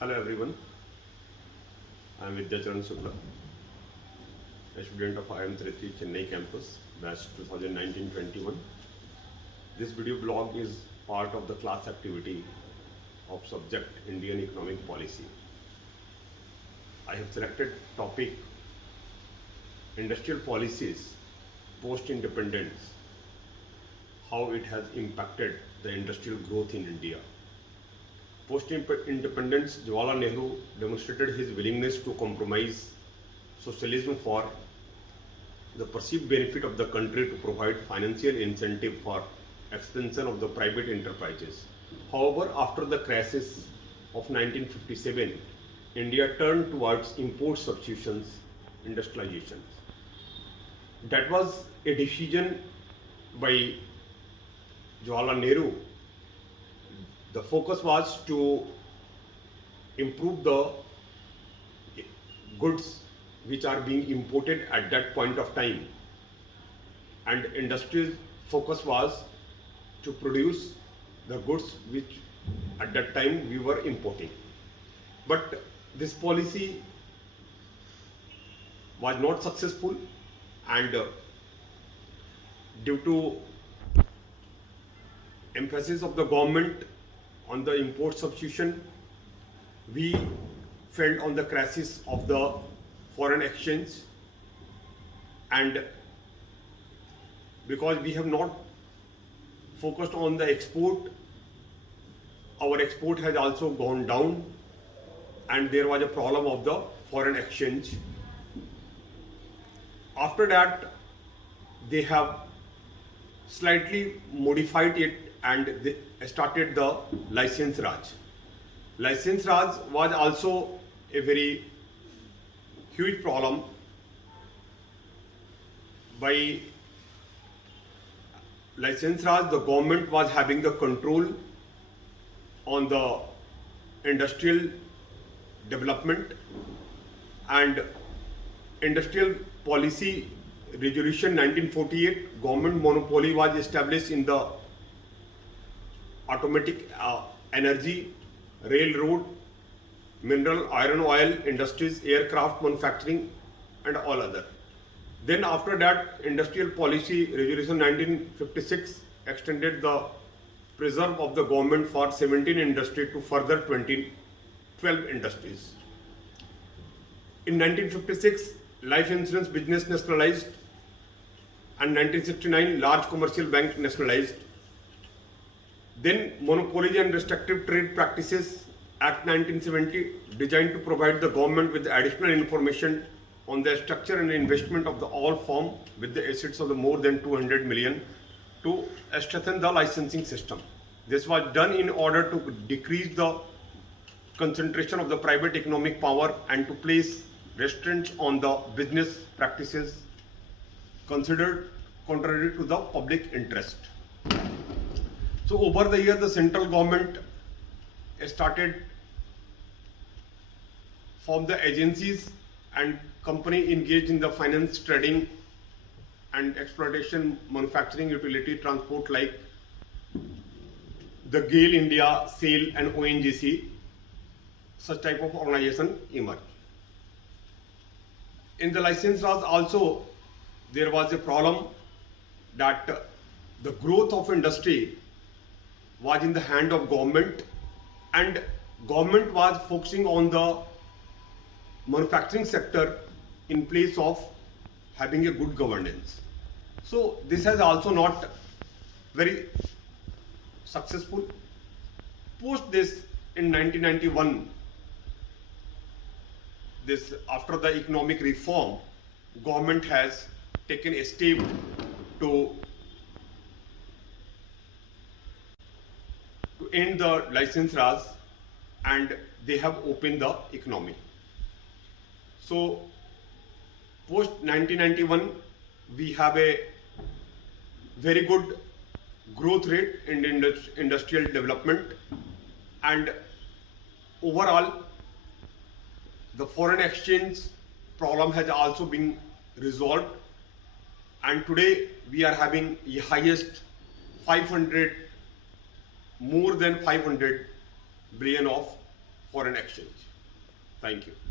Hello everyone, I am Vidyacharan Shukla, a student of IM33 Chennai campus, batch 2019-21. This video blog is part of the class activity of subject Indian Economic Policy. I have selected topic Industrial Policies Post-Independence, how it has impacted the industrial growth in India. Post-independence, Jawaharlal Nehru demonstrated his willingness to compromise socialism for the perceived benefit of the country to provide financial incentive for expansion of the private enterprises. However, after the crisis of 1957, India turned towards import substitutions, industrialization. That was a decision by Jawaharlal Nehru. The focus was to improve the goods which are being imported at that point of time, and industrial focus was to produce the goods which at that time we were importing. But this policy was not successful, and due to emphasis of the government on the import substitution, we fell on the crisis of the foreign exchange, and because we have not focused on the export, our export has also gone down, and there was a problem of the foreign exchange. After that, they have slightly modified it and they started the License Raj. License Raj was also a very huge problem. By License Raj, the government was having the control on the industrial development, and industrial policy resolution 1948, government monopoly was established in the automatic energy, railroad, mineral, iron oil industries, aircraft manufacturing, and all other. Then after that, industrial policy resolution 1956 extended the preserve of the government for 17 industry to further 12 industries. In 1956, life insurance business nationalized, and 1969 large commercial bank nationalized. Then Monopoly and Restrictive Trade Practices Act 1970, designed to provide the government with additional information on the structure and investment of the all firm with the assets of the more than 200 million to strengthen the licensing system. This was done in order to decrease the concentration of the private economic power and to place restraints on the business practices considered contrary to the public interest. So over the year, the central government started form the agencies and company engaged in the finance, trading, and exploitation, manufacturing, utility, transport, like the GAIL India, SAIL, and ONGC. Such type of organization emerged. In the License Raj also, there was a problem that the growth of industry was in the hand of government, and government was focusing on the manufacturing sector in place of having a good governance. So this has also not very successful. Post this, in 1991, this after the economic reform, government has taken a step to end the License Raj, and they have opened the economy. So post 1991, we have a very good growth rate in industrial development, and overall the foreign exchange problem has also been resolved, and today we are having the highest 500 more than 500 billion of foreign exchange. Thank you.